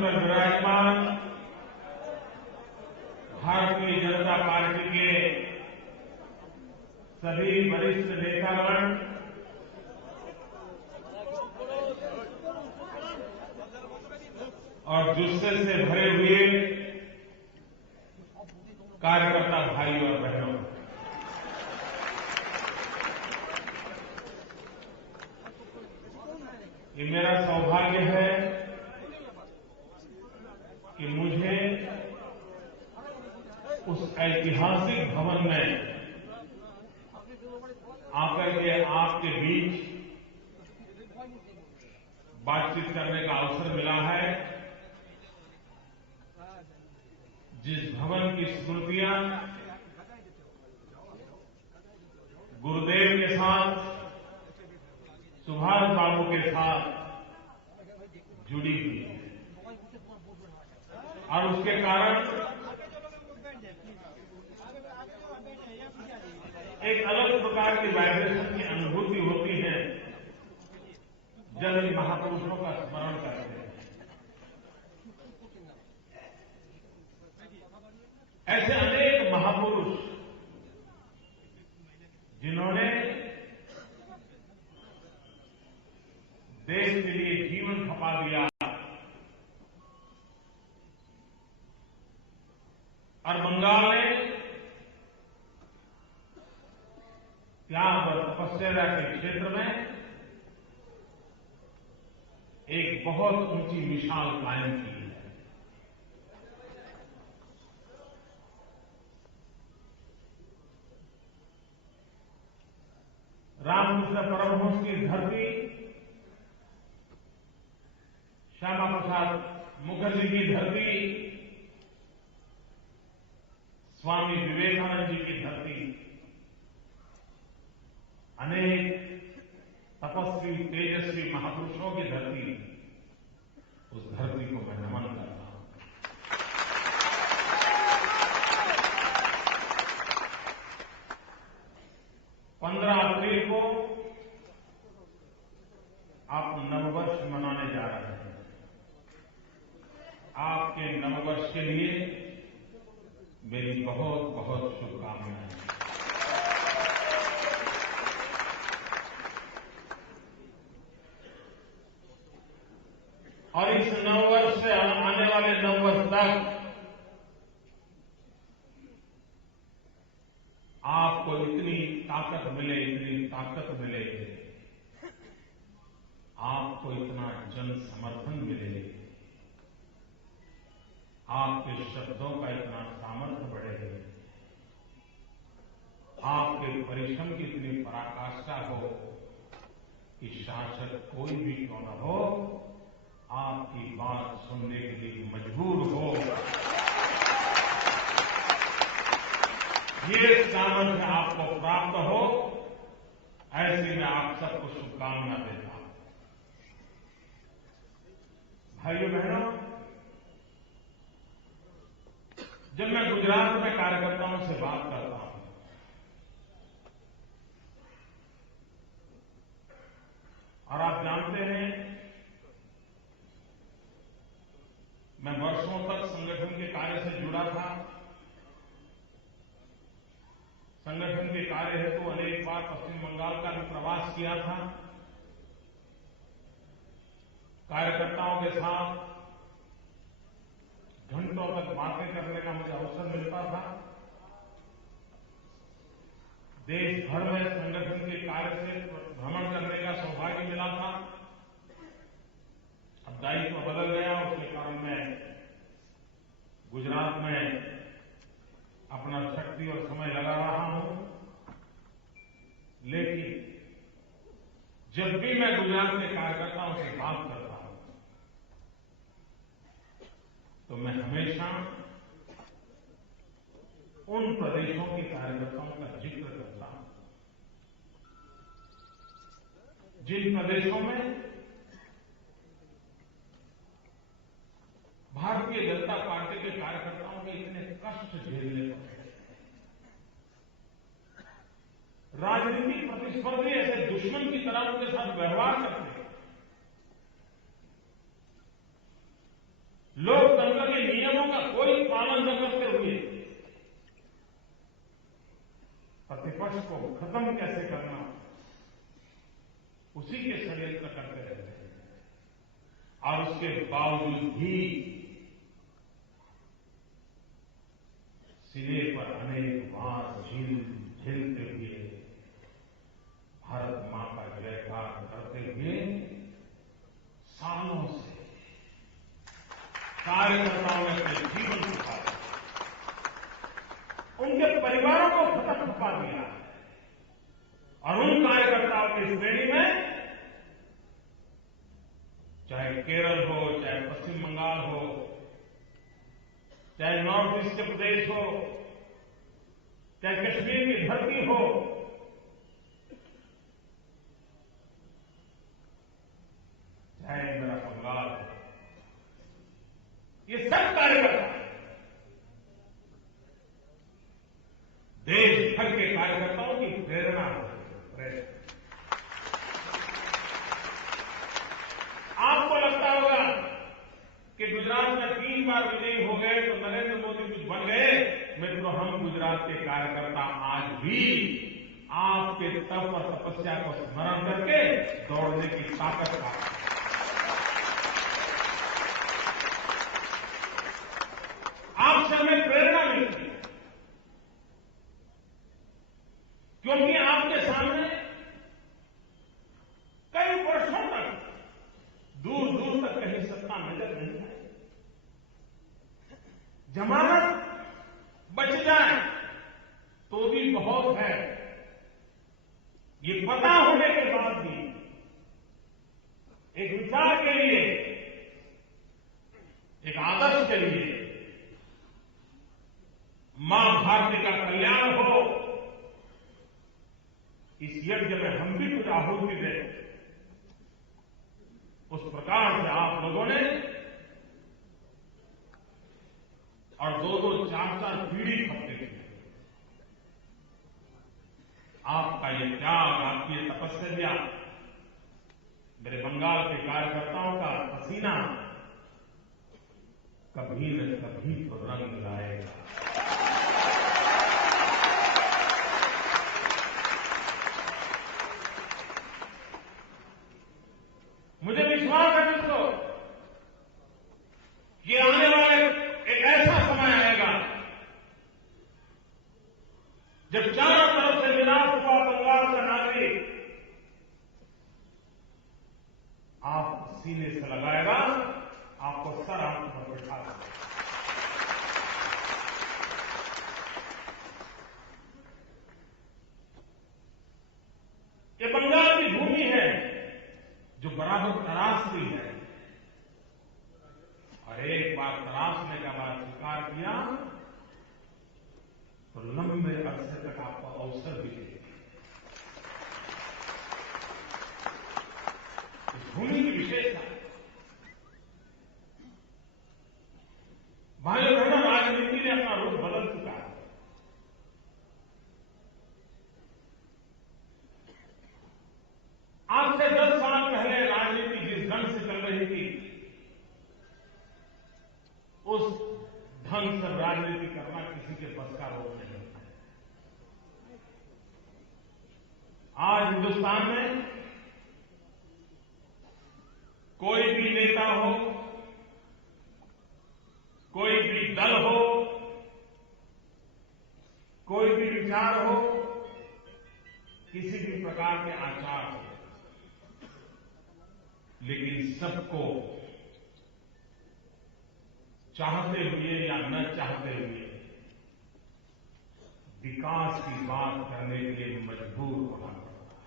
पर विराजमान भारतीय जनता पार्टी के सभी वरिष्ठ नेतागण, और जुस्से से भरे हुए कार्यकर्ता भाई और बहनों, ये मेरा सौभाग्य है कि मुझे उस ऐतिहासिक भवन में आकर के आपके बीच बातचीत करने का अवसर मिला है, जिस भवन की स्मृतियां गुरुदेव के साथ, सुभाष बाबू के साथ जुड़ी हुई है, और उसके कारण एक अलग प्रकार की वाइब्रेशन की अनुभूति होती है जब इन महापुरुषों का स्मरण करते हैं। ऐसे अनेक महापुरुष जिन्होंने देश के लिए जीवन खपा दिया और बंगाल ने त्याग और तपस्या के क्षेत्र में एक बहुत ऊंची मिसाल कायम की है। रामकृष्ण परमहंस की धरती, श्यामा प्रसाद मुखर्जी की धरती, स्वामी विवेकानंद जी की धरती, अनेक तपस्वी तेजस्वी महापुरुषों की धरती, उस धरती को मैं नमन करता हूं। 15 अप्रैल को आप नववर्ष मनाने जा रहे हैं। आपके नववर्ष के लिए मेरी बहुत बहुत शुभकामनाएं। और इस नववर्ष से आने वाले नववर्ष तक आपको इतनी ताकत मिले, आपको इतना जन समर्थन मिले, आपके शब्दों का इतना सामर्थ्य बढ़े, आपके परिश्रम की इतनी पराकाष्ठा हो कि शासक कोई भी क्यों न हो, आपकी बात सुनने के लिए मजबूर हो। ये सामर्थ्य आपको प्राप्त हो, ऐसे में आप सबको शुभकामना देता हूं। भाइयों बहनों, जब मैं गुजरात में कार्यकर्ताओं से बात करता हूं, और आप जानते हैं मैं वर्षों तक संगठन के कार्य से जुड़ा था। संगठन के कार्य हेतु अनेक बार पश्चिम बंगाल का भी प्रवास किया था। कार्यकर्ताओं के साथ घंटों तक बातें करने का मुझे अवसर मिलता था। देश भर में संगठन के कार्य से भ्रमण करने का सौभाग्य मिला था। अब दायित्व बदल गया, उसके कारण मैं गुजरात में अपना शक्ति और समय लगा रहा हूं। लेकिन जब भी मैं गुजरात के कार्यकर्ताओं से बात करता हूं, तो मैं हमेशा उन प्रदेशों के कार्यकर्ताओं का जिक्र करता हूं जिन प्रदेशों में भारतीय जनता पार्टी के कार्यकर्ताओं के इतने कष्ट झेलने पड़ते हैं। राजनीतिक प्रतिस्पर्धी ऐसे दुश्मन की तरह उनके साथ व्यवहार करते हैं। विपक्ष को खत्म कैसे करना, उसी के षड्यंत्र करते रहते हैं। और उसके बावजूद भी सिरे पर अनेक बार झेलते हुए भारत मां का जयकार करते हुए सालों से कार्यकर्ताओं ने अपने जीवन दिखाया, उनके परिवारों को खत्म खपा दिया। और उन कार्यकर्ताओं की श्रेणी में चाहे केरल हो, चाहे पश्चिम बंगाल हो, चाहे नॉर्थ ईस्ट के प्रदेश हो, चाहे कश्मीर की धरती हो, चाहे मेरा बंगाल हो, ये सब कार्यकर्ता देश भर के कार्यकर्ताओं की प्रेरणा है। आपको लगता होगा कि गुजरात में 3 बार विजयी हो गए तो नरेंद्र मोदी कुछ बन गए। मित्रों, हम गुजरात के कार्यकर्ता आज भी आपके तप और तपस्या को स्मरण करके दौड़ने की ताकत का, आपसे हमें प्रेरणा मिलती है, क्योंकि आपके सामने कई वर्षों तक दूर दूर तक कहीं सत्ता नजर नहीं आई। जमानत बच जाए तो भी बहुत है, ये पता होने के बाद भी एक विचार के लिए, एक आदर्श के लिए, मां भारती का कल्याण हो, इस यज्ञ में हम भी कुछ आहुति दें। उस प्रकार से आप लोगों ने और 2-2, 4-4 पीढ़ी खपते थे, आपका ये त्याग, आपकी ये तपस्या, मेरे बंगाल के कार्यकर्ताओं का पसीना कभी न कभी तो रंग लाएगा। मुझे विश्वास है दोस्तों कि आने वाले एक ऐसा समय आएगा जब चारों तरफ से निराश हुआ बंगाल का नागरिक आप सीने से लगाएगा, आपको सर आंख पर बैठा देगा। ये बंगाल की भूमि है जो बराबर तरासती है, और एक बार तरासने का बाद स्वीकार किया तो लंबे अरसे तक आपको अवसर भी देगी। इस भूमि की विशेषता, भाइयों बहनों, राजनीति ने अपना रूप बदल चुका है। आज से 10 साल पहले राजनीति जिस ढंग से चल रही थी, उस ढंग से राजनीति करना किसी के बस का रोग नहीं है। आज हिंदुस्तान में कोई भी नेता हो, कोई भी दल हो, कोई भी विचार हो, किसी भी प्रकार के आचार हो, लेकिन सबको चाहते हुए या न चाहते हुए विकास की बात करने के लिए मजबूर होना पड़ता है।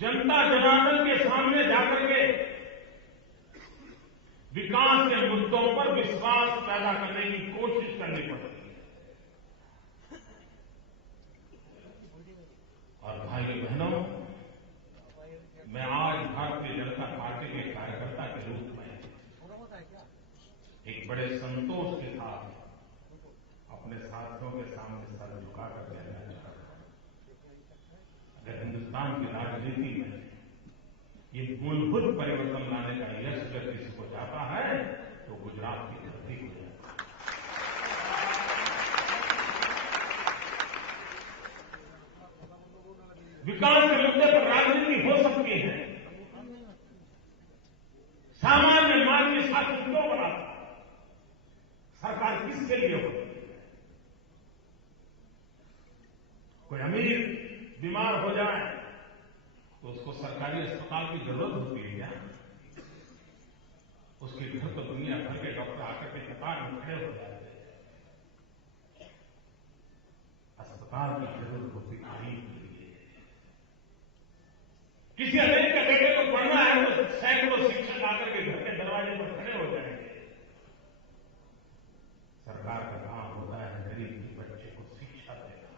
जनता जनार्दन के सामने जाकर के विकास के मुद्दों पर विश्वास पैदा करने की कोशिश करनी पड़ती है। और भाइयों बहनों, मैं आज भारतीय जनता पार्टी के कार्यकर्ता के रूप में एक बड़े संतोष के साथ अपने साथियों के सामने सर झुकाकर कहना चाहता हूं, अगर हिंदुस्तान की राजनीति में ये मूलभूत परिवर्तन लाने का यश अगर किसी को जाता है तो गुजरात की धरती को जाता है। विकास के मुद्दे पर राजनीति हो सकती है, सामान्य मानवीय शासन क्यों बनाता? सरकार किसके लिए होती है? कोई अमीर बीमार हो जाए तो उसको सरकारी अस्पताल की जरूरत होती है क्या? उसके घर तो दुनिया भर के डॉक्टर आकर के कतार में खड़े हो जाते हैं। अस्पताल की जरूरत होती गरीब के लिए। किसी अमीर के बेटे को पढ़ना है तो सैकड़ों शिक्षक आकर के घर के दरवाजे पर खड़े हो जाएंगे। सरकार का काम होता है गरीब के बच्चे को शिक्षा देना।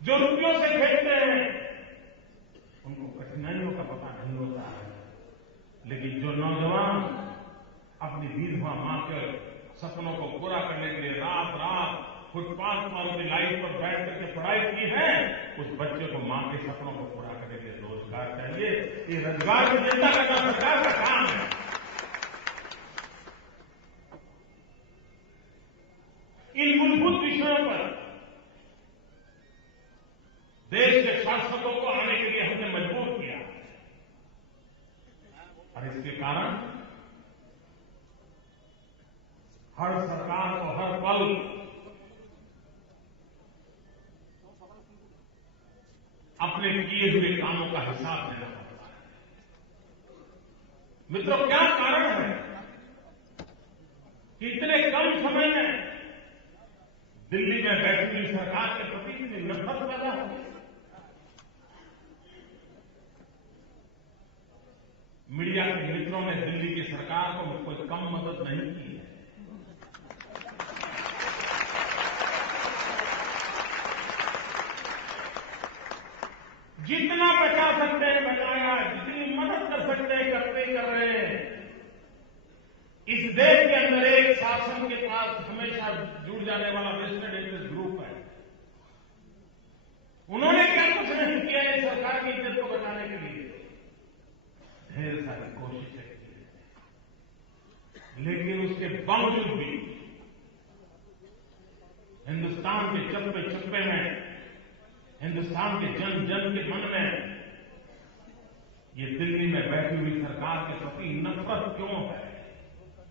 जो रुपयों से खेलते हैं उनको कठिनाइयों का पता नहीं होता है, लेकिन जो नौजवान अपनी विधवा मां के सपनों को पूरा करने के लिए रात रात फुटपाथ पर अपनी लाइफ पर बैठ करके पढ़ाई की है, उस बच्चे को मां के सपनों को पूरा करने के लिए रोजगार चाहिए। ये रोजगार की चिंता करना सरकार का काम है। इन मूलभूत विषयों पर देश के शासकों को आने के लिए हमने मजबूर किया और इसके कारण हर सरकार को हर पल अपने किए हुए कामों का हिसाब देना पड़ता है। मित्रों, क्या कारण है कि इतने कम समय में दिल्ली में बैठी हुई सरकार के प्रति कितनी नफरत पैदा हो गई? मीडिया के मित्रों ने दिल्ली की सरकार को कोई कम मदद नहीं की है। जितना बचा सकते हैं बचाया, जितनी मदद कर सकते हैं करते कर रहे हैं। इस देश के अंदर एक शासन के पास हमेशा जुड़ जाने वाला वेस्टेड इंटरेस्ट ग्रुप है। उन्होंने क्या कुछ नहीं किया है सरकार की इज्जत को बचाने के लिए? ढेर सारी कोशिशें की, लेकिन उसके बावजूद भी हिंदुस्तान के चप्पे चप्पे में, हिंदुस्तान के जन जन के मन में ये दिल्ली में बैठी हुई सरकार के प्रति नफरत क्यों है?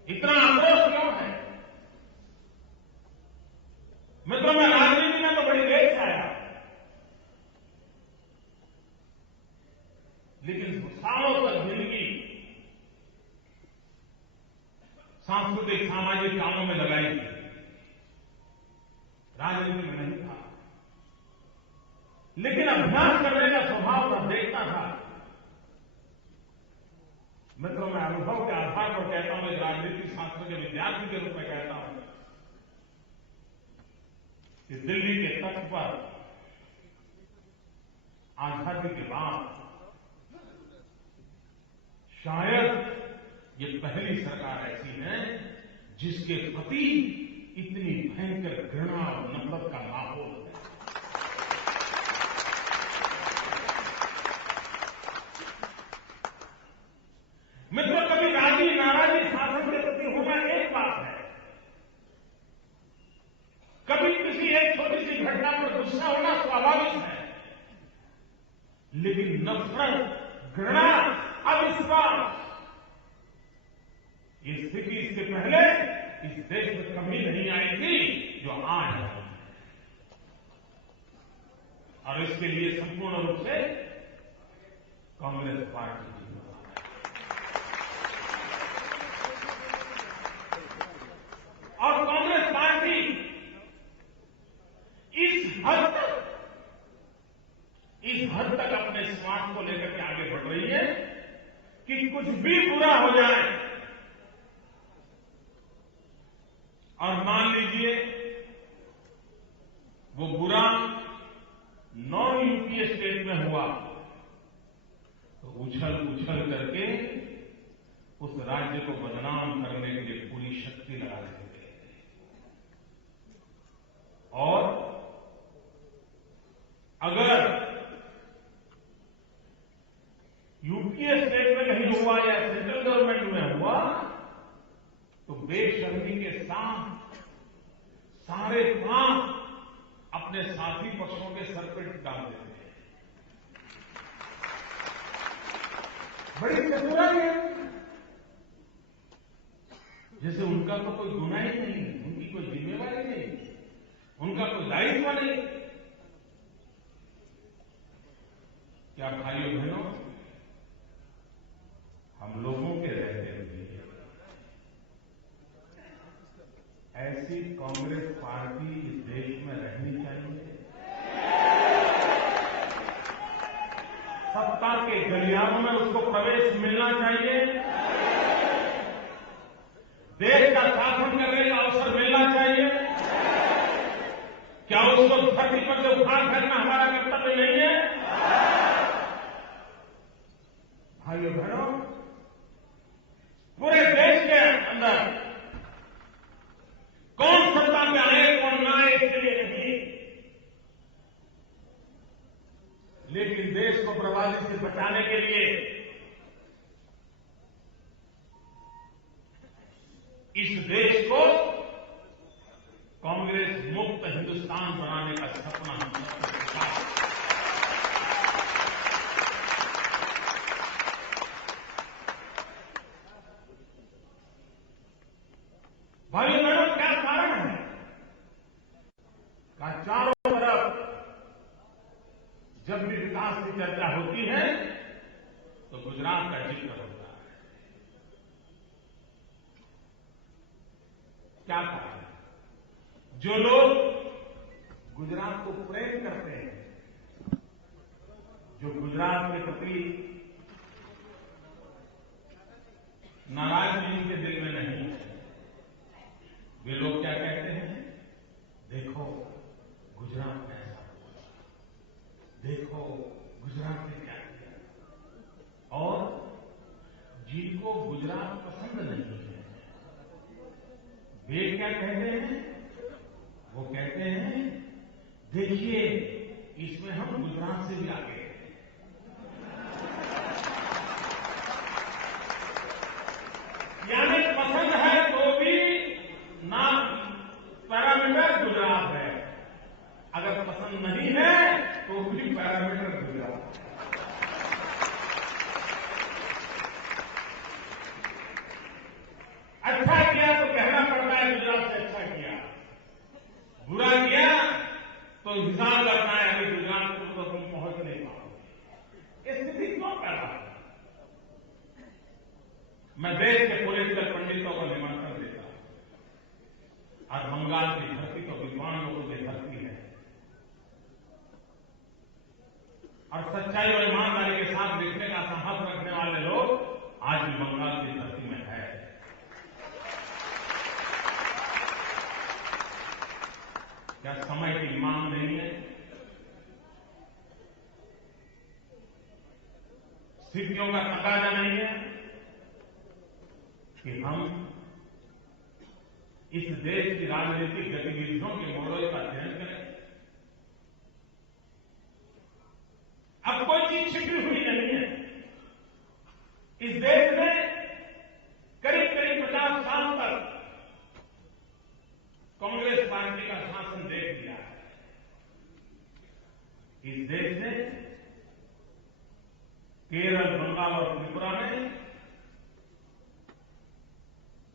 इतना आक्रोश क्यों है? मित्रों, मैं राजनीति में तो बड़ी देर से आया, लेकिन सालों तक जिंदगी सांस्कृतिक सामाजिक कामों में लगाई थी, राजनीति में नहीं था। लेकिन अभ्यास करने का स्वभाव था, देखता था। मित्रों, मैं अनुभव के आधार पर कहता हूं, एक राजनीतिक शास्त्र के विद्यार्थी के रूप में कहता हूं कि दिल्ली के तट पर आजादी के बाद शायद ये पहली सरकार ऐसी है जिसके प्रति इतनी भयंकर घृणा और नफरत का माहौल है। मित्रों, कभी राजी नाराजी शासन के प्रति होना एक बात है, कभी किसी एक छोटी सी घटना पर गुस्सा होना स्वाभाविक है, लेकिन नफरत, घृणा, अविश्वास, ये स्थिति इसके पहले इस देश में कभी नहीं आई थी जो आज है। और इसके लिए संपूर्ण रूप से कांग्रेस पार्टी और कांग्रेस पार्टी इस हद तक अपने स्वार्थ को लेकर के आगे बढ़ रही है कि कुछ भी बुरा हो जाए और मान लीजिए वो बुरा नॉन यूपीए स्टेट में हुआ तो उछल उछल करके उस राज्य को बदनाम करने के लिए पूरी शक्ति लगा देते हैं। और अगर यूपीए स्टेट में नहीं हुआ या सेंट्रल गवर्नमेंट में हुआ तो बेशक बेशर्मी के साथ सारे काम अपने साथी पक्षों के सर पर डाल देते हैं। बड़ी चतुराई है, जैसे उनका तो कोई गुनाह ही नहीं, उनकी कोई जिम्मेवारी नहीं, उनका कोई दायित्व नहीं। क्या भाइयों बहनों, हम लोगों के रहते हुए ऐसी कांग्रेस पार्टी इस देश में रहनी चाहिए? सत्ता के गलियारों में उसको प्रवेश मिलना चाहिए, देश का शासन करने का अवसर मिलना चाहिए। क्या उसको धरती पर से उखाड़ फेंकना हमारा कर्तव्य नहीं है? भाइयों बहनों, पूरे देश के अंदर कौन सत्ता में आए कौन ना आए इसके लिए नहीं, लेकिन देश को बर्बादी से बचाने के लिए इस देश को कांग्रेस मुक्त हिंदुस्तान बनाने का सपना हम सबके साथ। भाइयों बहनों, क्या कारण है का चारों तरफ जब भी विकास की चर्चा होती है तो गुजरात का जिक्र होता है। क्या कारण है? जो लोग गुजरात को प्रेम करते हैं, जो गुजरात के प्रति नाराजगी उनके दिल में नहीं है, वे लोग क्या कहते हैं? देखो गुजरात में ऐसा हुआ, देखो गुजरात ने क्या किया। और जिनको गुजरात पसंद नहीं है वे क्या कहते हैं? वो कहते हैं देखिए इसमें हम गुजरात से भी आगे हैं। यानी पसंद है तो भी ना पैरामीटर गुजरात है, अगर पसंद नहीं है तो भी पैरामीटर गुजरात है। अच्छा किया तो कहना पड़ता है गुजरात से अच्छा किया, बुरा किया तो हिसाब करना है अभी गुजरात को तो तुम पहुंच नहीं पाओगे। ये स्थिति क्यों पैदा है? मैं देश के पॉलिटिकल पंडितों को निमंत्रण देता हूं, और बंगाल की धरती तो विद्वान लोगों की धरती है, और सच्चाई और ईमानदारी के साथ देखने का साहस रखने वाले लोग आज भी बंगाल की धरती में है। क्या समय की मांग नहीं है? स्थितियों का तकाजा नहीं है कि हम इस देश की राजनीतिक गतिविधियों के मॉडल का अध्ययन करें? अब कोई चीज छिपी हुई नहीं है। इस देश में करीब करीब 50 साल तक कांग्रेस पार्टी का शासन देख लिया है। इस देश ने केरल, बंगाल और त्रिपुरा में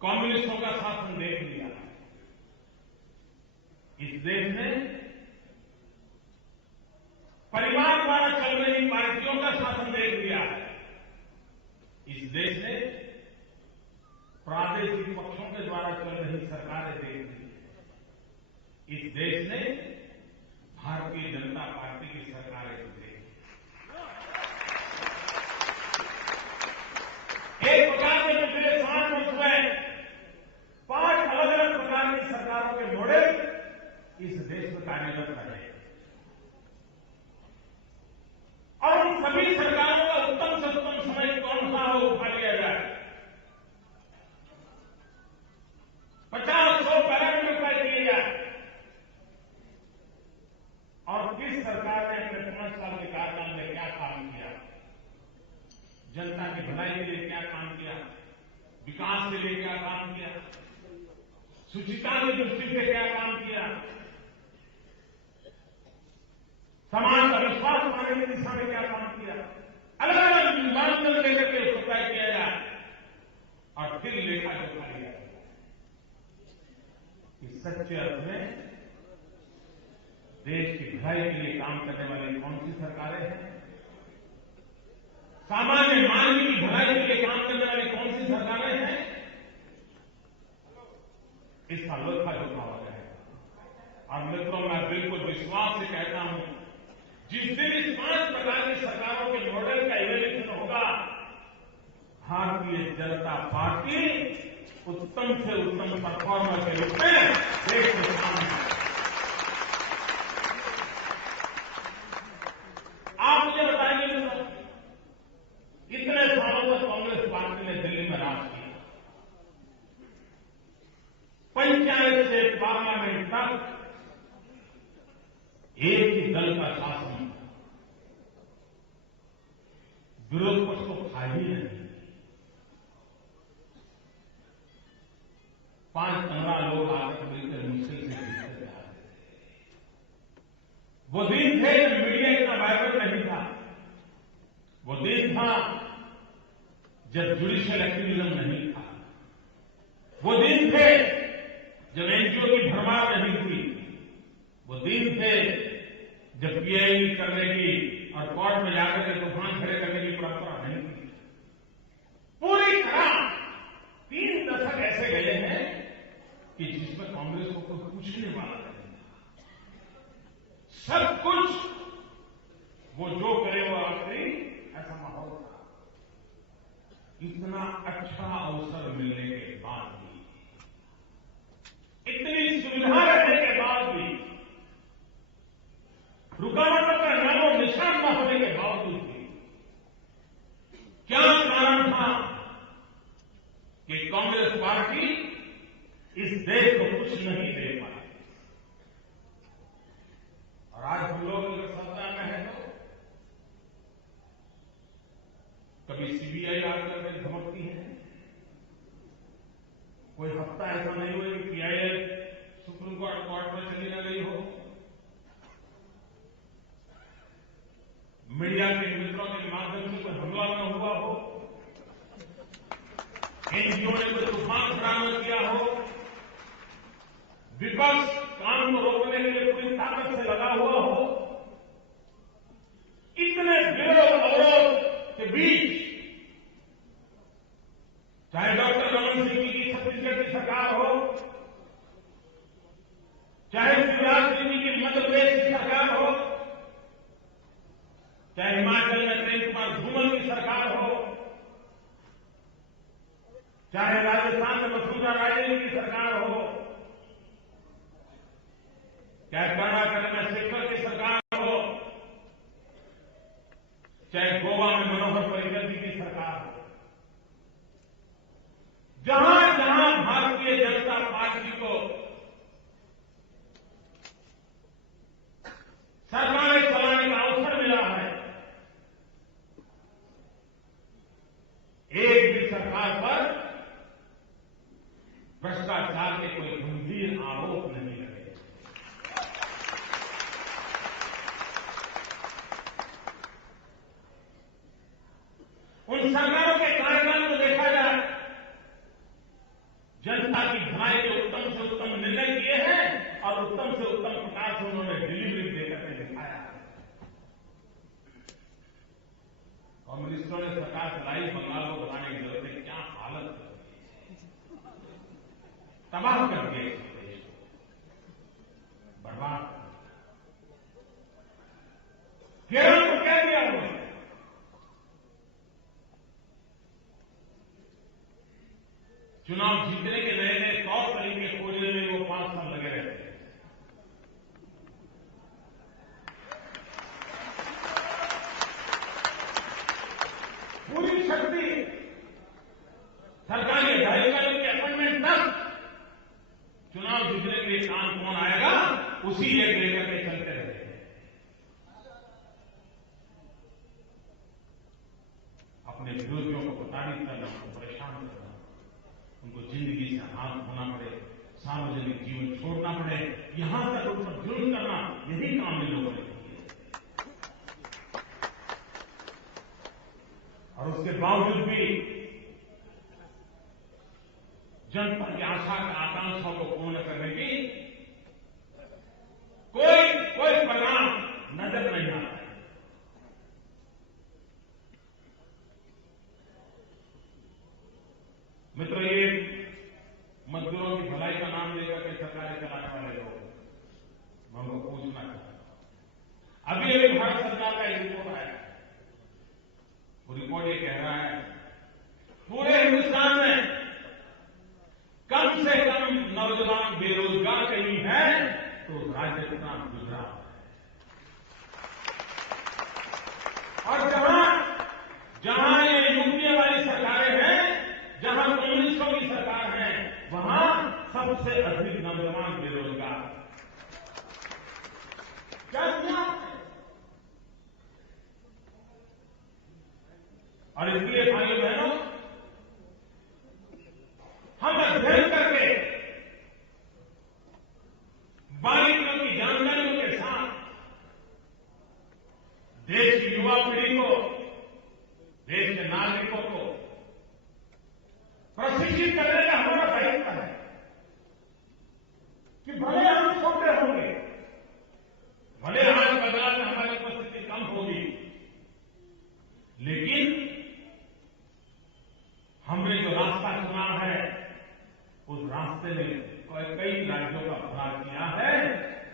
कम्युनिस्टों का शासन देख लिया है। इस देश ने परिवार द्वारा चल रही पार्टियों का शासन देख लिया है। इस देश ने प्रादेशिक पक्षों के द्वारा चल रही सरकारें देख ली है। इस देश ने भारतीय जनता पार्टी की सरकारें देखी। एक प्रकार से पिछले 60 वर्ष में 5 अलग अलग प्रकार की सरकारों के मॉडल इस देश में कार्यरत रहे, और उन सभी सरकारों का उत्तम से उत्तम समय कौन सा हो उठा लिया जाए। 50-100 पैरामीटर तय किए जाए, और किस सरकार ने अपने 5 साल के कार्यकाल में क्या काम किया, जनता की भलाई के लिए क्या काम किया, विकास के लिए क्या काम किया, शुचिता की दृष्टि से क्या काम किया, समाज का विश्वास बनाने की दिशा में क्या काम किया, अलग अलग मानदंड लेकर के उसको तय किया जाए और फिर लेखा जोखा लिया जाए। इस सच्चे अर्थ में देश की भलाई के लिए काम करने वाली कौन सी सरकारें हैं, सामान्य मानव की भलाई के लिए काम करने वाली कौन सी सरकारें हैं, इसका लेखा जोखा हो जाएगा। और मित्रों, मैं बिल्कुल विश्वास से कहता हूं, जिस दिन इस 5 प्रकार की सरकारों के मॉडल का इवैल्यूएशन होगा, भारतीय जनता पार्टी उत्तम से उत्तम परफॉर्मर के रूप में देश के सामने। आप मुझे बताइए, इतने सालों तक कांग्रेस पार्टी ने दिल्ली में राज किया, पंचायत से पार्लियामेंट तक एक ही दल का शासन, विरोध पक्ष को खा ही नहीं। 5-15 लोग आकर मिलकर मुश्किल से जीतते जा रहे थे। वो दिन थे जब मीडिया इतना वायरल नहीं था, वो दिन था जब जुडिशियल एक्टिविज्म नहीं था, वो दिन थे जब एनजीओ की भरमार नहीं थी, वो दिन थे जब पीआईएल करने की और कोर्ट में जाकर के तूफान खड़े करने की परंपरा नहीं थी। पूरी तरह 3 दशक ऐसे गए हैं कि जिसमें कांग्रेस को कोई पूछने वाला नहीं था। सब कुछ वो जो करे वो आखिरी, ऐसा माहौल था। इतना अच्छा अवसर मिलने के बाद भी, इतनी सुविधा रहने के बाद भी, रुकावटों का नामो निशान न होने के बावजूद भी, क्या कारण था कि कांग्रेस पार्टी इस देश को कुछ नहीं दे पाई। और आज हम लोग अगर सत्ता में है तो कभी सीबीआई आकर के धमकती है, कोई हफ्ता ऐसा नहीं हुआ कि पीआईएल सुप्रीम कोर्ट में चली न गई हो, मीडिया के मित्रों के माध्यम से कोई हमला न हुआ हो, एनजीओ ने कोई तूफान खड़ा न किया हो, विपक्ष कानून को रोकने के लिए पूरी ताकत से लगा हुआ हो। इतने विरोध अवरोध के बीच चाहे डॉक्टर रमन सिंह की छत्तीसगढ़ की सरकार हो, चाहे शिवराज सिंह की मध्य प्रदेश की सरकार हो, चाहे हिमाचल में प्रेम कुमार धूमल की सरकार हो, चाहे राजस्थान में वसुंधरा राजे की सरकार हो, चाहे कर्नाटक में शेखर की सरकार हो, चाहे गोवा में मनोहर पर्रिकर जी की सरकार हो, जहां जहां भारतीय जनता पार्टी को सरकारें चलाने का अवसर मिला है, एक भी सरकार पर भ्रष्टाचार के कोई गंभीर आरोप नहीं लगे। उन सरकारों के कार्यकाल को देखा जाए, जनता की भलाई के उत्तम से उत्तम निर्णय किए हैं और उत्तम से उत्तम प्रकार से उन्होंने डिलीवरी देकर के दिखाया है। कम्युनिस्टों ने सरकार चलाई, बंगाल को बनाने की जरूरत है, क्या हालत है, तबाह कर दिए इस देश को, बर्बाद कर दिया। केरल को क्या दिया उन्होंने? चुनाव जीतने के नए नए तौर तरीके खोजने में वो 5 साल लगे रहते हैं। पूरी शक्ति सरकारी अधिकारियों के अपॉइंटमेंट तक चुनाव जीतने के लिए काम कौन आएगा, उसी एक लेकर के चलते रहे। अपने विरोधियों को प्रताड़ित करना, उनको परेशान करना, उनको जिंदगी से हाथ धोना पड़े, सार्वजनिक जीवन छोड़ना पड़े, यहां तक उन पर जुल्म करना, यही काम इन लोगों ने किया। और उसके बावजूद भी जनता की आशा आकांक्षा को पूर्ण करने की कोई परिणाम नजर नहीं आता है। मित्रों, ये मजदूरों की भलाई का नाम लेकर के सरकारें चलाने वाले लोग हमको पूछना चाहिए। अभी भारत सरकार का एक रिपोर्ट आया है। वो रिपोर्ट ये कह रहा है पूरे हिंदुस्तान में कम से कम नौजवान बेरोजगार कहीं है तो राज्य का नाम गुजरात है। और जहां ये यूपीए वाली सरकारें हैं, जहां कम्युनिस्टों की सरकार है, वहां सबसे अधिक नौजवान बेरोजगार। क्या किया? और इसलिए भाइयों बहनों, हम अध्ययन करके बारीकियों की जानकारियों के साथ देश की युवा पीढ़ी को, देश के नागरिकों को प्रशिक्षित करने का हमारा दायित्व है कि भले हम छोटे होंगे, भले आज बाजार में हमारी उपस्थिति कम होगी, लेकिन हमने जो रास्ता चुना है उस रास्ते में कई राज्यों का भला किया है।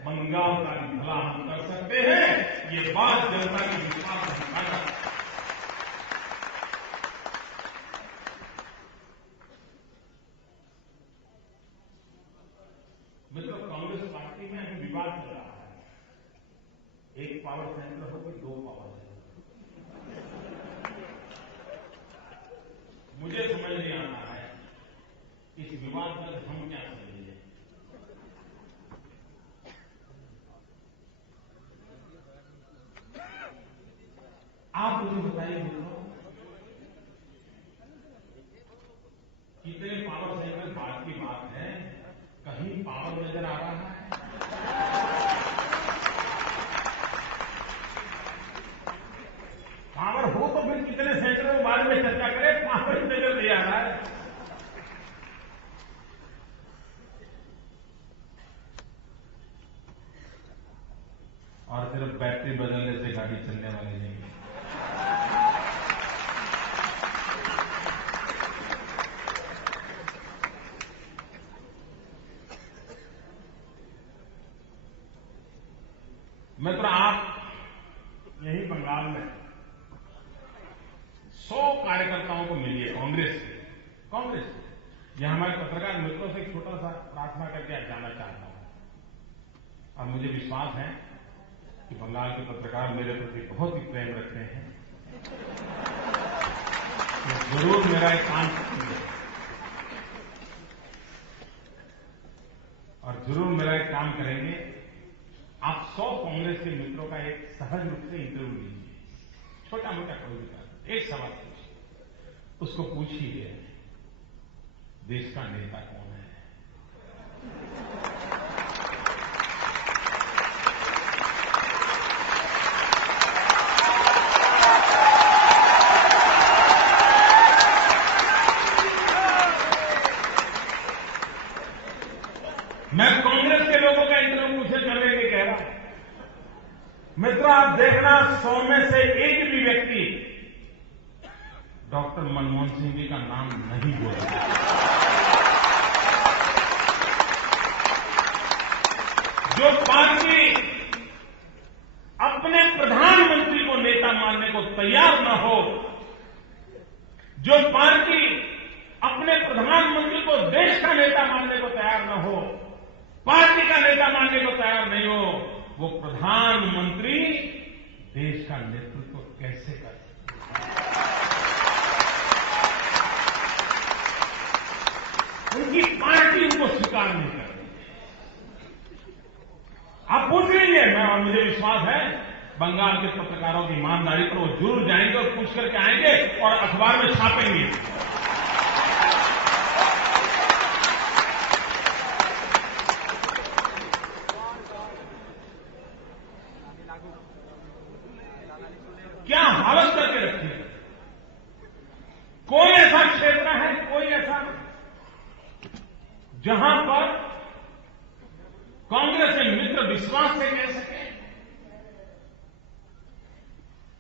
बंगाल का भी भला हम कर सकते हैं। ये बात जनता की विश्वास दिखाना। मित्रों, कांग्रेस पार्टी में अभी विवाद चल रहा है। एक पावर सेंटर हो कि दो पावर सेंटर, मुझे समझ नहीं आता है इस विवाद में हम क्या समझें। आप मुझे बताइए मित्रों, कितने पावर सेंटर बात की बात है, कहीं पावर नजर आ रहा है? पावर हो तो फिर कितने सेंटरों के बारे में चर्चा करें, पावर नजर नहीं आ रहा है। और सिर्फ बैटरी बदलने से गाड़ी चलने वाली नहीं है। मित्र, आप यही बंगाल में 100 कार्यकर्ताओं को मिलिए कांग्रेस से। यह हमारे पत्रकार मित्रों से एक छोटा सा प्रार्थना करके आज जाना चाहता हूं। और मुझे विश्वास है कि बंगाल के पत्रकार मेरे प्रति बहुत ही प्रेम रखते हैं, तो जरूर मेरा एक काम करेंगे और जरूर मेरा एक काम करेंगे। आप 100 कांग्रेस के मित्रों का एक सहज रूप से इंटरव्यू लीजिए, छोटा मोटा कोई भी काम, एक सवाल पूछिए, उसको पूछिए देश का नेता कौन है। मैं कांग्रेस के लोगों का इंटरव्यू मुझे करने के कह रहा हूं। मित्रों, आप देखना 100 में से एक भी व्यक्ति डॉक्टर मनमोहन सिंह जी का नाम नहीं बोलेगा। जो पार्टी अपने प्रधानमंत्री को नेता मानने को तैयार न हो, जो पार्टी अपने प्रधानमंत्री को देश का नेता मानने को तैयार न हो, पार्टी का नेता मानने को तैयार नहीं हो, वो प्रधानमंत्री देश का नेतृत्व कैसे कर सकते हैं? उनकी पार्टी उनको स्वीकार नहीं कर रही। आप पूछ लीजिए, मुझे विश्वास है बंगाल के पत्रकारों की ईमानदारी पर वो जरूर जाएंगे और पूछ करके आएंगे और अखबार में छापेंगे।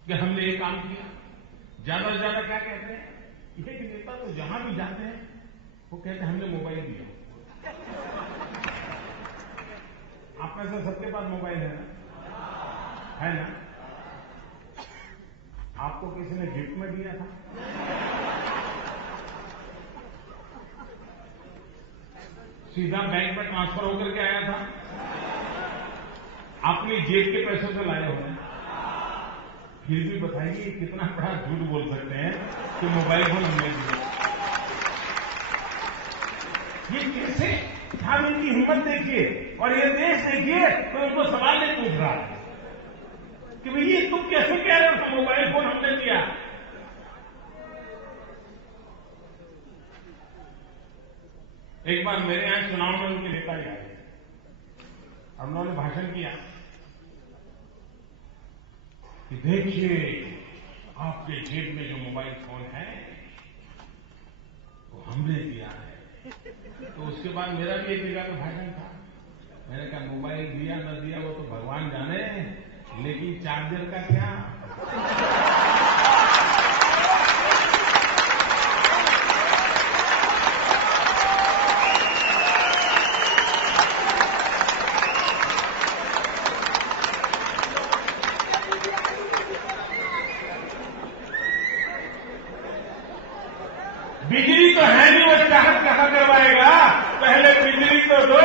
कि हमने ये काम किया। ज्यादा से ज्यादा क्या कहते हैं, ये कि नेता तो जहां भी जाते हैं वो कहते हैं हमने मोबाइल दिया। आप में से सबके पास मोबाइल है ना? है ना? आपको किसी ने गिफ्ट में दिया था? सीधा बैंक में ट्रांसफर होकर के आया था? अपनी जेब के पैसों से लाए हो? फिर भी बताइए कितना बड़ा झूठ बोल सकते हैं कि मोबाइल फोन हमने दिया। ये कैसे? हम इनकी हिम्मत देखिए और ये देश देखिए तो उनको सवाल नहीं पूछ रहा है कि भैया तुम कैसे कह रहे हो मोबाइल फोन हमने दिया। एक बार मेरे यहां चुनाव में उनके नेता ही आए और उन्होंने भाषण किया कि देखिए आपके जेब में जो मोबाइल फोन है वो हमने दिया है। तो उसके बाद मेरा भी एक जगह पे भाषण था। मैंने कहा मोबाइल दिया न दिया वो तो भगवान जाने, लेकिन चार्जर का क्या? बिजली तो है नहीं, वो चाहत कहां करवाएगा? पहले बिजली तो दो।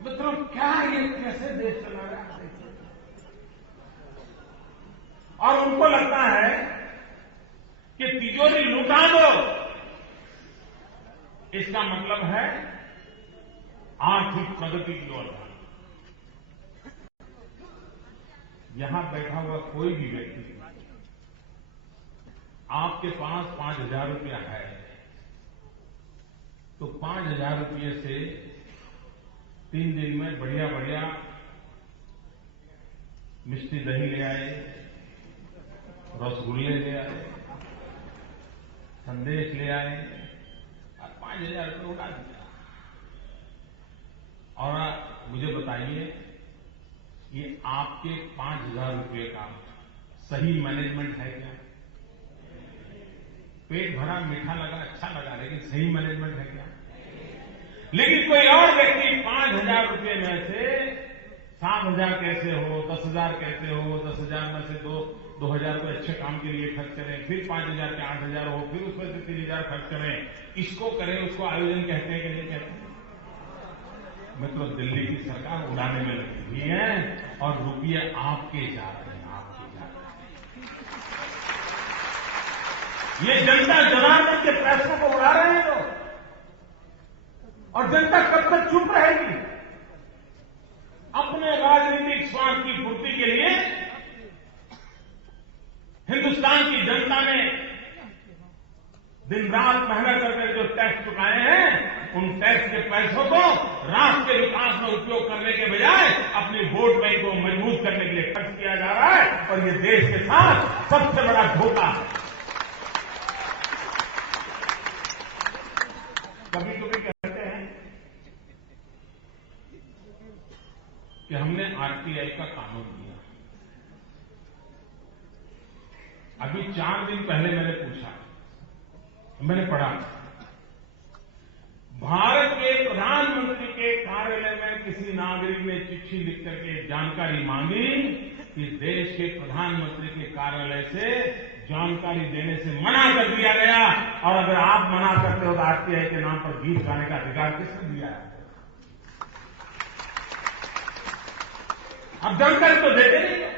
मतलब क्या ये कैसे देश चला रहा है? और उनको लगता है कि तिजोरी लुटा दो, इसका मतलब है आर्थिक प्रगति की ओर। यहां बैठा हुआ कोई भी व्यक्ति आपके पास 5,000 रुपया है तो 5,000 रुपये से 3 दिन में बढ़िया बढ़िया मिष्टी दही ले आए, रसगुल्ले ले आए, संदेश ले आए और 5,000 रुपये उड़ा दिया। और मुझे बताइए ये आपके 5,000 रुपये का सही मैनेजमेंट है क्या? पेट भरा, मीठा लगा, अच्छा लगा, लेकिन सही मैनेजमेंट है क्या? लेकिन कोई और व्यक्ति 5,000 रुपये में से 7,000 कैसे हो, 10,000 कैसे हो, 10,000 में से 2,000 को अच्छे काम के लिए खर्च करें, फिर 5,000 के 8,000 हो, फिर उसमें से 3,000 खर्च करें, इसको करें, उसको आयोजन कहते हैं कि नहीं कहते हैं? मतलब दिल्ली की सरकार उड़ाने में लगी हुई है और रुपये आपके जा रहे हैं, आपके जा रहे हैं। ये जनता जनार्दन के पैसों को उड़ा रहे हैं लोग। और जनता कब तक चुप रहेगी? अपने राजनीतिक स्वार्थ की पूर्ति के लिए हिंदुस्तान की जनता ने दिन रात मेहनत करके जो टैक्स चुकाए हैं, उन टैक्स के पैसों को राष्ट्र के विकास में उपयोग करने के बजाय अपनी वोट बैंक को मजबूत करने के लिए खर्च किया जा रहा है। और ये देश के साथ सबसे बड़ा धोखा है। कभी कभी कहते हैं कि हमने आरटीआई का कानून दिया। अभी 4 दिन पहले मैंने पूछा, मैंने पढ़ा, भारत के प्रधानमंत्री के कार्यालय में किसी नागरिक ने चिट्ठी लिख करके जानकारी मांगी कि देश के प्रधानमंत्री के कार्यालय से जानकारी देने से मना कर दिया गया। और अगर आप मना करते हो तो आरटीआई के नाम पर गीत गाने का अधिकार किसने दिया है? आप जानकारी तो देते नहीं हो,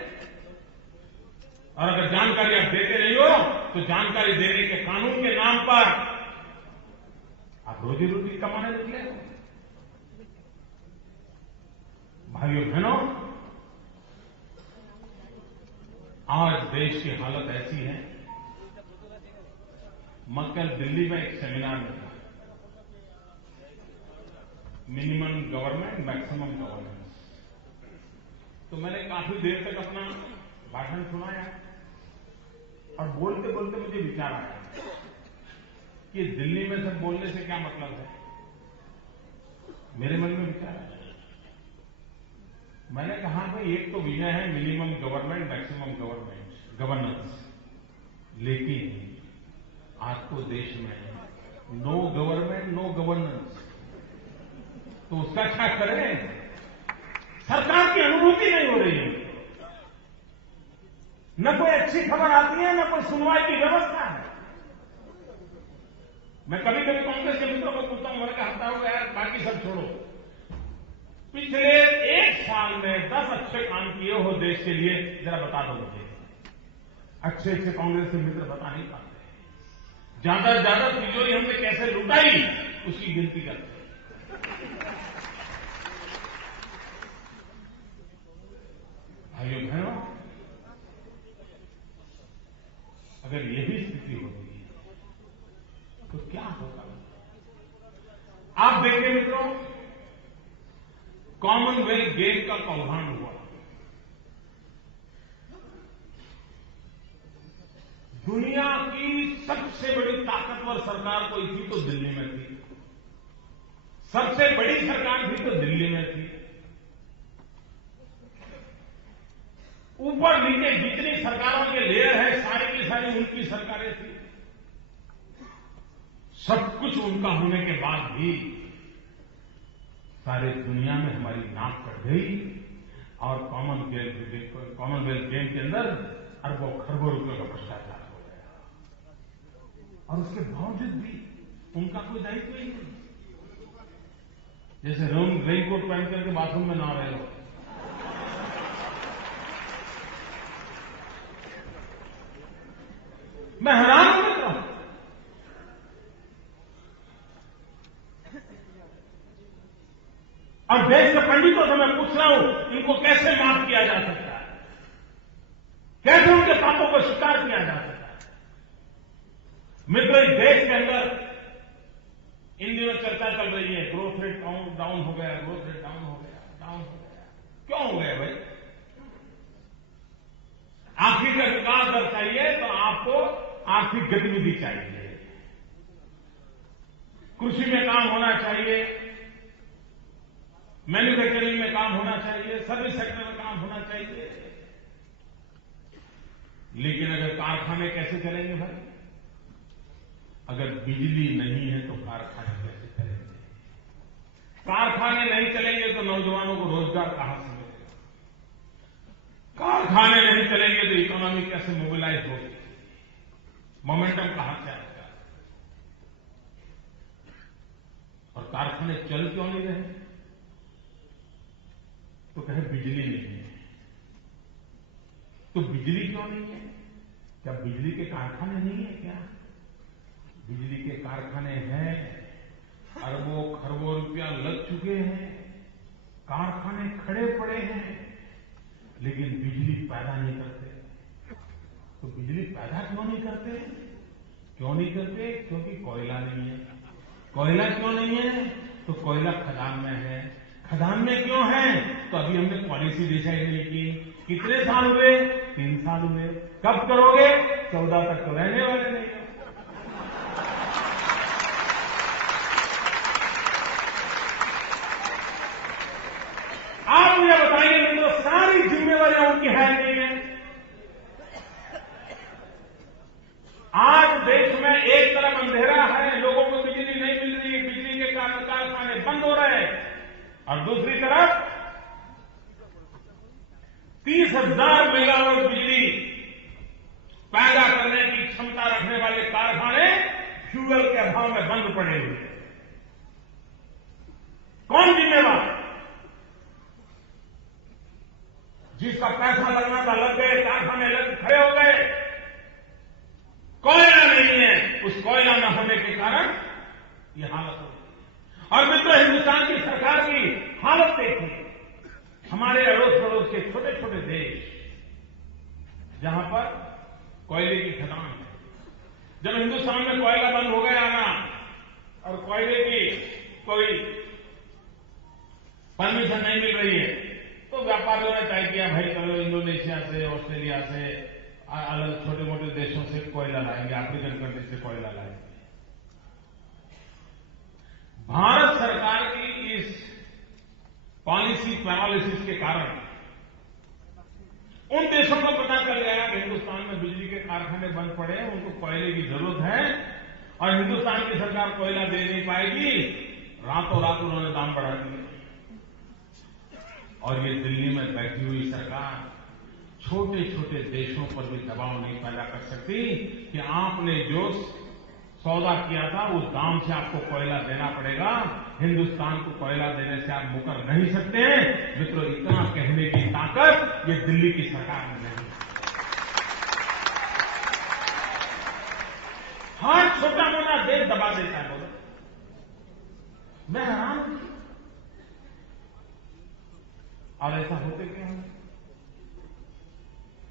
और अगर जानकारी आप देते नहीं हो तो जानकारी देने के कानून के नाम पर आप रोजी रोटी कमाने निकले हो। भाइयों बहनों, आज देश की हालत ऐसी है। मैं कल दिल्ली में एक सेमिनार में था, मिनिमम गवर्नमेंट मैक्सिमम गवर्नेंस। तो मैंने काफी देर तक अपना भाषण सुनाया और बोलते बोलते मुझे विचार आया कि दिल्ली में सब बोलने से क्या मतलब है। मेरे मन में विचार आया मैंने कहा भाई एक तो विजय है मिनिमम गवर्नमेंट मैक्सिमम गवर्नेंस, लेकिन आज तो देश में नो गवर्नमेंट नो गवर्नेंस, तो उसका क्या करें? सरकार की अनुभूति नहीं हो रही है, न कोई अच्छी खबर आती है, न कोई सुनवाई की व्यवस्था है। मैं कभी कभी कांग्रेस के मित्रों को पूछता हूं, मैंने कहा हफ्ता हो गया यार, बाकी सब छोड़ो, पिछले 1 साल में 10 अच्छे काम किए हो देश के लिए, जरा बता दो मुझे। अच्छे अच्छे कांग्रेस के मित्र बता नहीं पाते। ज्यादा से ज्यादा तिजोरी हमने कैसे लुटाई उसकी गिनती करते। भाइयों बहनों, अगर यही स्थिति होती है तो क्या होगा? आप देखिए मित्रों, कॉमनवेल्थ गेम का कौभांड हुआ। दुनिया की सबसे बड़ी ताकतवर सरकार कोई थी तो दिल्ली में थी, सबसे बड़ी सरकार थी तो दिल्ली में थी। ऊपर नीचे जितनी सरकारों के लेयर है सारी की सारी उनकी सरकारें थी। सब कुछ उनका होने के बाद भी सारी दुनिया में हमारी नाक कट गई और कॉमनवेल्थ गेम के अंदर अरबों खरबों रुपयों का भ्रष्टाचार हो गया। और उसके बावजूद भी उनका कोई दायित्व ही नहीं। जैसे रेनकोट पहन करके बाथरूम में नहा रहे हो, मैं हैरान हो रहा हूं। और देश के पंडितों से मैं पूछ रहा हूं, इनको कैसे माफ किया जा सकता है? कैसे उनके पापों को स्वीकार किया जा सकता है? मित्र, इस देश के अंदर इन दिनों चर्चा चल रही है, ग्रोथ रेट डाउन हो गया, ग्रोथ रेट डाउन हो गया। क्यों हो गया भाई? आर्थिक का विकास दर चाहिए तो आपको आर्थिक गतिविधि चाहिए, कृषि में काम होना चाहिए, मैन्युफैक्चरिंग में काम होना चाहिए, सर्विस सेक्टर में काम होना चाहिए। लेकिन अगर कारखाने कैसे चलेंगे भाई? अगर बिजली नहीं है तो कारखाने कैसे चलेंगे? कारखाने नहीं चलेंगे तो नौजवानों को रोजगार कहां से मिलेगा? कारखाने नहीं चलेंगे तो इकोनॉमी कैसे मोबिलाइज होगी? मोमेंटम कहां से आएगा? और कारखाने चल क्यों नहीं रहे? तो कहे बिजली नहीं है। तो बिजली क्यों नहीं है? क्या बिजली के कारखाने नहीं है क्या? बिजली के कारखाने हैं, अरबों खरबों रुपया लग चुके हैं, कारखाने खड़े पड़े हैं, लेकिन बिजली पैदा नहीं करते। तो बिजली पैदा क्यों नहीं करते? क्यों नहीं करते? क्योंकि कोयला नहीं है। कोयला क्यों नहीं है? तो कोयला खदान में है। खदान में क्यों है? तो अभी हमने पॉलिसी डिसाइड नहीं की। कितने साल हुए? 3 साल हुए। कब करोगे? 14 तक तो रहने वाले नहीं हो। आप मुझे बताइए मित्रों, सारी जिम्मेवारियां उनकी है नहीं है? आज देश में एक तरफ अंधेरा है, लोगों को बिजली नहीं मिल रही है, बिजली के कारण कारखाने बंद हो रहे हैं, और दूसरी तरफ 30,000 मेगावाट बिजली पैदा करने की क्षमता रखने वाले कारखाने फ्यूल के अभाव में बंद पड़े हुए हैं। कौन जिम्मेवार? जिसका पैसा लगना था लग गए, कारखाने खड़े हो गए, कोयला नहीं है, उस कोयला न होने के कारण यह हालत हो गई। और मित्रों, हिंदुस्तान की सरकार की हालत देखिए। हमारे अड़ोस पड़ोस के छोटे छोटे देश जहां पर कोयले की खदान है, जब हिंदुस्तान में कोयला बंद हो गया ना और कोयले की कोई परमिशन नहीं मिल रही है, तो व्यापारियों ने तय किया भाई चलो इंडोनेशिया से, ऑस्ट्रेलिया से, अलग छोटे मोटे देशों से कोयला लाएंगे, अफ्रीकन कंट्री से कोयला लाएंगे। भारत सरकार की इस पॉलिसी पैरालिसिस के कारण उन देशों को पता चल गया कि हिंदुस्तान में बिजली के कारखाने बंद पड़े हैं, उनको कोयले की जरूरत है और हिंदुस्तान की सरकार कोयला दे नहीं पाएगी। रातों रात उन्होंने दाम बढ़ा दिए और ये दिल्ली में बैठी हुई सरकार छोटे छोटे देशों पर भी दबाव नहीं पैदा कर सकती कि आपने जो सौदा किया था उस दाम से आपको कोयला देना पड़ेगा। हिंदुस्तान को कोयला देने से आप मुकर नहीं सकते हैं। मित्रों, इतना कहने की ताकत ये दिल्ली की सरकार में नहीं है। हर छोटा मोटा देश दबा देता है। बोलो, मैं हैरान हूं। और ऐसा होते क्यों है?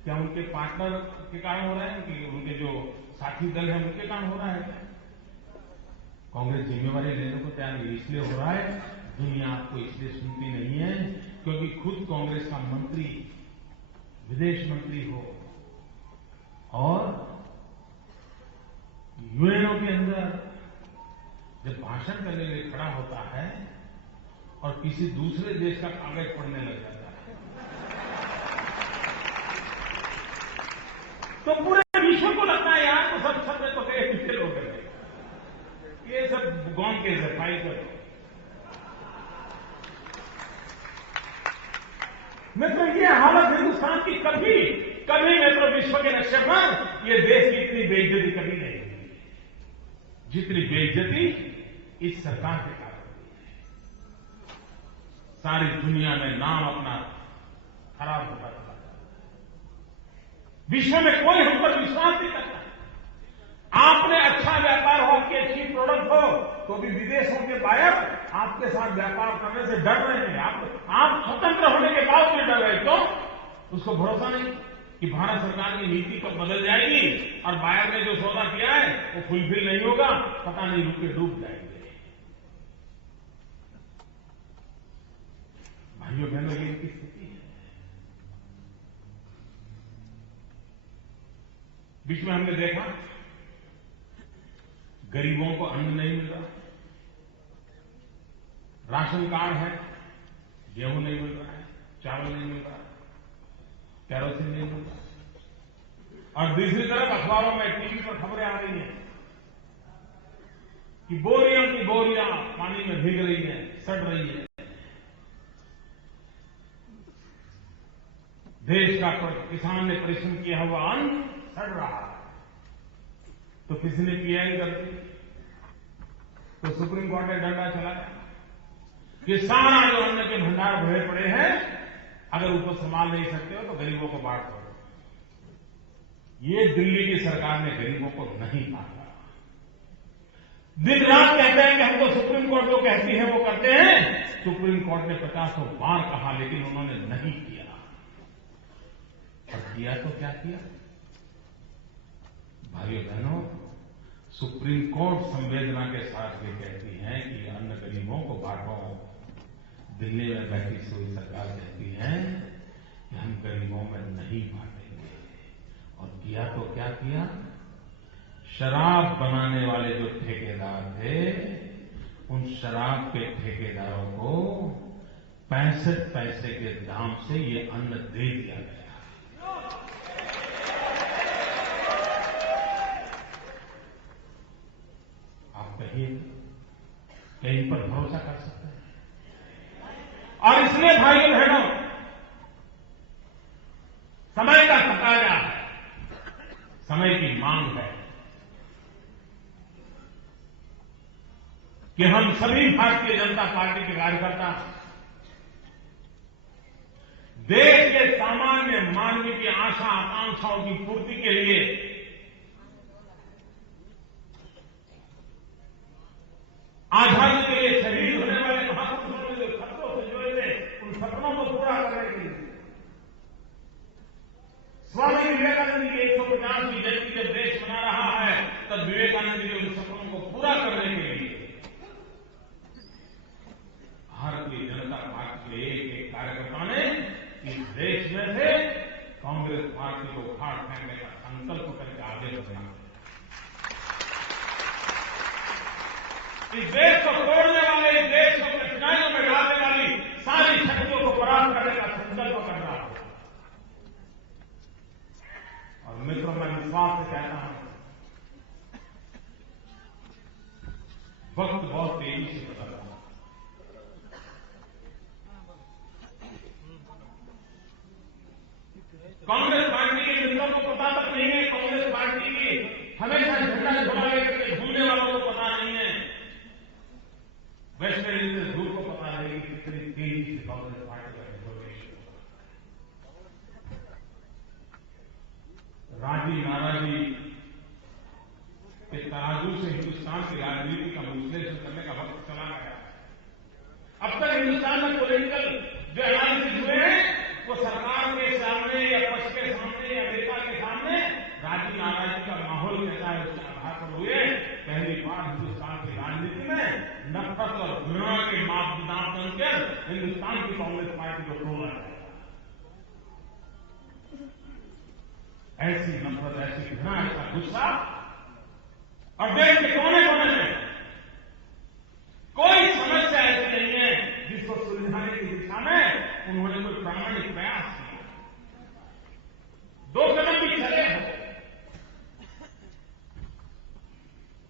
क्या उनके पार्टनर के कारण हो रहा है कि उनके जो साथी दल है उनके कारण हो रहा है? कांग्रेस जिम्मेवारी लेने को तैयार नहीं, इसलिए हो रहा है। दुनिया आपको इसलिए सुनती नहीं है क्योंकि खुद कांग्रेस का मंत्री विदेश मंत्री हो और यूएनओ के अंदर जब भाषण करने के लिए खड़ा होता है और किसी दूसरे देश का कागज पढ़ने लग जाता है तो पूरे विश्व को लगता है यार तो सब सब तो कई पिछले लोग हैं, ये सब गौन के सफाई करो। मित्रों, ये हालत हिंदुस्तान की कभी कभी मित्रों विश्व के नक्शे पर ये देश की इतनी बेइज्जती कभी नहीं हुई जितनी बेइज्जती इस सरकार के कारण हुई है। सारी दुनिया में नाम अपना खराब होता चला जाता है। विश्व में कोई हम पर विश्वास नहीं करता। आपने अच्छा व्यापार हो, आपकी अच्छी प्रोडक्ट हो, तो भी विदेशों के बायर आपके साथ व्यापार करने से डर रहे हैं। आप स्वतंत्र होने के बाद भी डर रहे, तो उसको भरोसा नहीं कि भारत सरकार की नीति कब बदल जाएगी और बायर ने जो सौदा किया है वो फुलफिल नहीं होगा, पता नहीं रुक के डूब जाएंगे। भाइयों बहनों, ये इनकी स्थिति है। बीच में हमने देखा गरीबों को अन्न नहीं मिल रहा, राशन कार्ड है, गेहूं नहीं मिल रहा है, चावल नहीं मिल रहा है, केरोसिन नहीं मिल रहा। और दूसरी तरफ अखबारों में टीवी पर खबरें आ रही हैं कि बोरियां की बोरियां पानी में भीग रही हैं, सड़ रही है। देश का किसान ने परिश्रम किया हुआ अन्न सड़ रहा है, तो किसी ने पीआई कर दी, तो सुप्रीम कोर्ट ने डंडा चलाया कि सारा जो अन्न के भंडार भरे पड़े हैं, अगर उसको संभाल नहीं सकते हो तो गरीबों को बांट दो। ये दिल्ली की सरकार ने गरीबों को नहीं बांटा। दिन रात कहते हैं कि हमको सुप्रीम कोर्ट जो कहती है वो करते हैं। सुप्रीम कोर्ट ने 50 बार कहा, लेकिन उन्होंने नहीं किया। और किया तो क्या किया? भाइयों बहनों, सुप्रीम कोर्ट संवेदना के साथ ये कहती है कि अन्न गरीबों को बांटो। दिल्ली में बैठी हुई सरकार कहती है कि हम गरीबों में नहीं बांटेंगे। और किया तो क्या किया? शराब बनाने वाले जो ठेकेदार थे, उन शराब के ठेकेदारों को 65 पैसे के दाम से ये अन्न दे दिया गया। आप कहिए क्या इन पर भरोसा कर सकते हैं? और इसलिए भाइयों बहनों, समय का तकाजा है, समय की मांग है कि हम सभी भारतीय जनता पार्टी के कार्यकर्ता देश के सामान्य मानव की आशा आकांक्षाओं की पूर्ति के लिए आजादी के लिए शहीद होने वाले महापुरुषों ने जो सपनों से जुड़े थे, उन सपनों को पूरा करने के लिए स्वामी विवेकानंद की 150वीं जयंती जब देश मना रहा है, तब विवेकानंद जी के उन सपनों को पूरा करने के लिए भारतीय जनता पार्टी के एक कार्यकर्ता ने इस देश में से कांग्रेस पार्टी को उखाड़ फेंकने का संकल्प करके आगे बढ़ा। इस देश को तोड़ने वाले, इस देश को कठिनाइयों में डालने वाली सारी परास्त करने का संकल्प कर रहा हूं। और मित्रों, मैं विश्वास से कहता हूं, वक्त बहुत तेजी से बदल रहा है। कांग्रेस पार्टी के मित्रों को पता तक नहीं है, कांग्रेस पार्टी की हमेशा झंडा झोला लेकर के घूमने वालों को पता नहीं है, वेस्ट इंडीज से दूर को पता नहीं कि कितनी तेजी से कांग्रेस पार्टी का रिजर्वेशन राजी नाराजी के तराजू से हिंदुस्तान की राजनीति का विश्लेषण करने का वक्त चला गया। अब तक हिंदुस्तान में पॉलिटिकल जो एनालिसिस हुए हैं वो सरकार के सामने या पक्ष के सामने या नेता के सामने राजी नाराजी का माहौल कैसा है उसके आधार पर हुए। पहली बार हिंदुस्तान की राजनीति में नफरत और घृणा के मापदंड बनकर हिंदुस्तान की कांग्रेस पार्टी को तोड़ा है। ऐसी नफरत, ऐसी घृणा, ऐसा गुस्सा, और देश के कोने कोने में कोई समस्या ऐसी नहीं है जिसको सुलझाने की दिशा में उन्होंने कोई प्रामाणिक प्रयास किया, 2 कदम भी चले हो।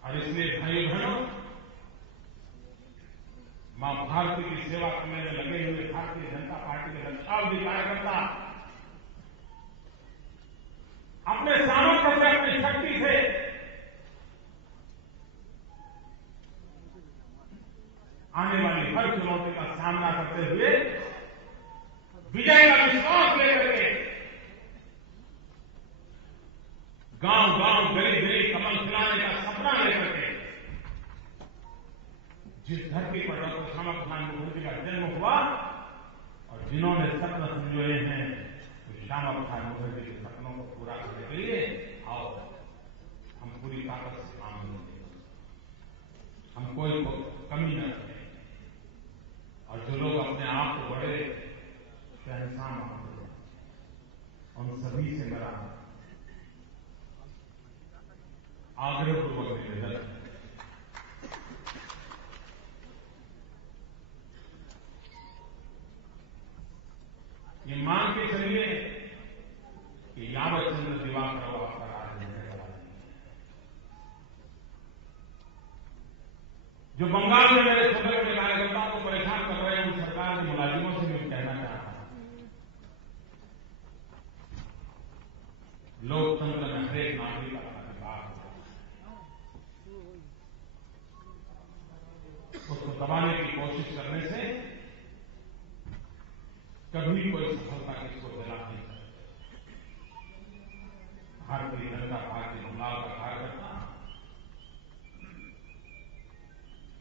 और इसलिए भाइयों बहनों, मां भारती की सेवा करने में लगे हुए भारतीय जनता पार्टी के लक्षावधि कार्यकर्ता अपने सामर्थ्य से, अपनी शक्ति से आने वाली हर चुनौती का सामना करते हुए विजय का विश्वास लेकर के गांव-गांव, गली-गली कमल खिलाने का सपना लेकर के जिस धरती पर डॉक्टर श्यामा प्रसाद मुखर्जी का जन्म हुआ और जिन्होंने सपना संजोए हैं, तो श्यामा प्रसाद मुखर्जी के सपनों को पूरा करने के लिए आओ हम पूरी ताकत से काम करेंगे, हम कोई कमी न करें। और जो लोग अपने आप को बड़े शहंशाह मानते हैं, उन सभी से मेरा आग्रहपूर्वक निवेदन है, ये मान के चलिए कि यावत चंद्र दिवाकर आपका राज रहने वाला नहीं है। जो बंगाल में मेरे छोटे छोटे कार्यकर्ताओं को परेशान कर रहे हैं, उन सरकार के मुलाजिमों से भी कहना चाहता हूं, लोकतंत्र में हरेक नागरिक का अधिकार होता है, उसको दबाने की कोशिश करने से कभी कोई सफलता किसको दिला नहीं सकती। भारतीय जनता पार्टी बंगाल का कार्यकर्ता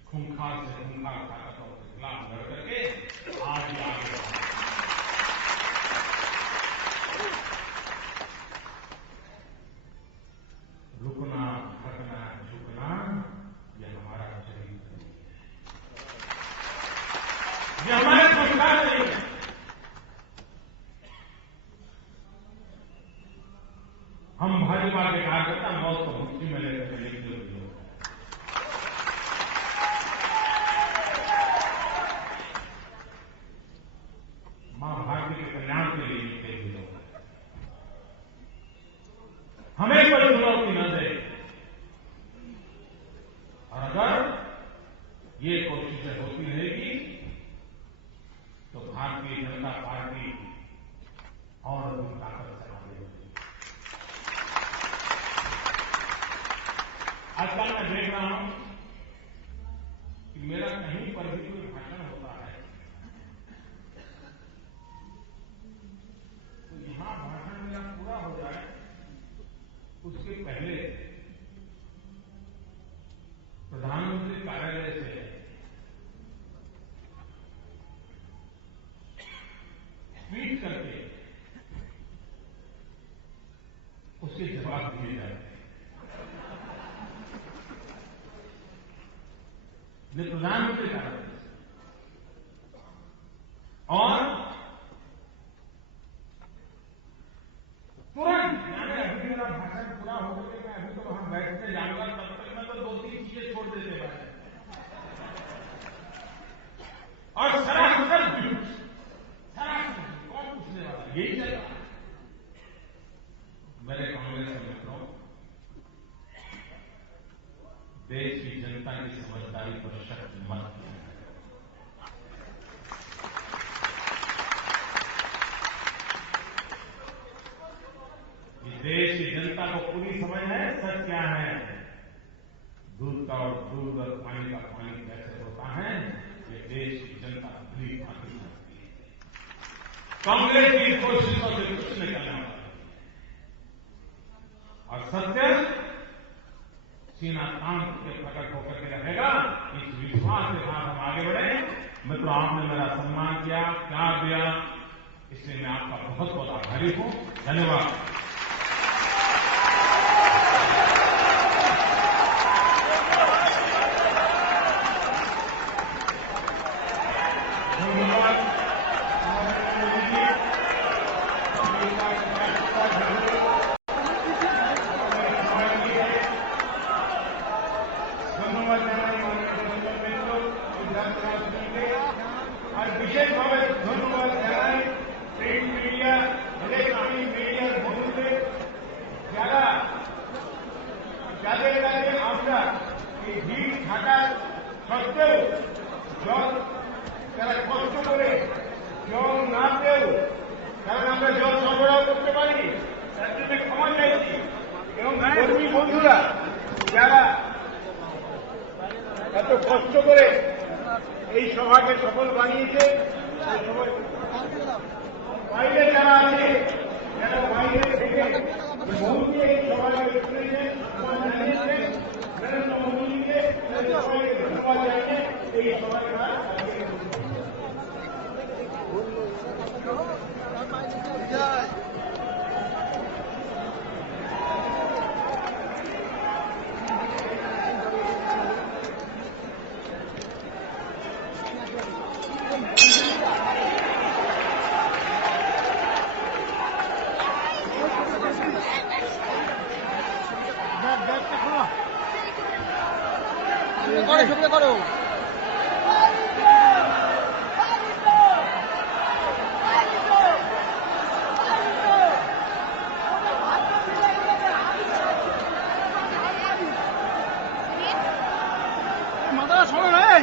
खूंखार से खूंखार ताकतों के खिलाफ लड़ करके आज ही आगे बढ़ा। रुकना, हटना, झुकना, यह हमारा चरित्र नहीं है, यह हमारे संस्कार नहीं है। हम भाजपा के कार्यकर्ता मौत को मुट्ठी में लेकर के लिखते हुए लोग हैं। मां भारती के कल्याण के लिए लिखते हुए लोग हैं। हमें कोई चुनौती न दे, और अगर ये कोशिशें होती रहेगी तो भारतीय जनता पार्टी और अधिक ताकत से आगे बढ़ेगी। आजकल मैं देख रहा हूं कि मेरा कहीं पर भी कोई भाषण होता है तो यहां भाषण मेरा पूरा हो जाए उसके पहले प्रधानमंत्री कार्यालय से ट्वीट करके उसके जवाब दिए जाते हैं। प्रधानमंत्री कार्यालय और तुरंत, मैंने अभी मेरा भाषण पूरा हो गया, मैं अभी तो वहां बैठने जाऊंगा, तब तक मैं तो 2-3 चीजें छोड़ देते हैं और सरासर झूठ, जनता की समझदारी पर शक मत किया। देश की जनता को पूरी समझ है सच क्या है, दूध का और दूध और पानी का पानी कैसे होता है, ये देश की जनता पूरी भांति जानती है। कांग्रेस की कोशिशों से कुछ निकलने वाला और सत्य सीना तान के प्रकट होकर के रहेगा। इस विश्वास के साथ हम आगे बढ़े। मित्रों, आपने मेरा सम्मान किया, प्यार दिया, इसलिए मैं आपका बहुत बहुत आभारी हूं। धन्यवाद। আর বিশেষভাবে ধন্যবাদ জানাই প্রিন্ট মিডিয়া, ইলেকট্রনিক মিডিয়ার বন্ধুদের, যাদের কাছে আমরা এই ভিড় থাকার সত্ত্বেও জল, তারা কষ্ট করে জল না পেয়েও, কারণ আমরা জল সরবরাহ করতে পারিনি, তার জন্য ক্ষমা চাইছি। এবং কর্মী বন্ধুরা যারা এত কষ্ট করে এই সভাকে সফল বানিয়েছে, বাইরে যারা আছে, যারা বাইরে থেকে বহুকে এই সভাকে শুনেছেন, জানিয়েছেন, নরেন্দ্র মোদীকে সবাইকে ধন্যবাদ জানিয়ে এই সভাকে শুক্র করো। মাথা শোনো নাই।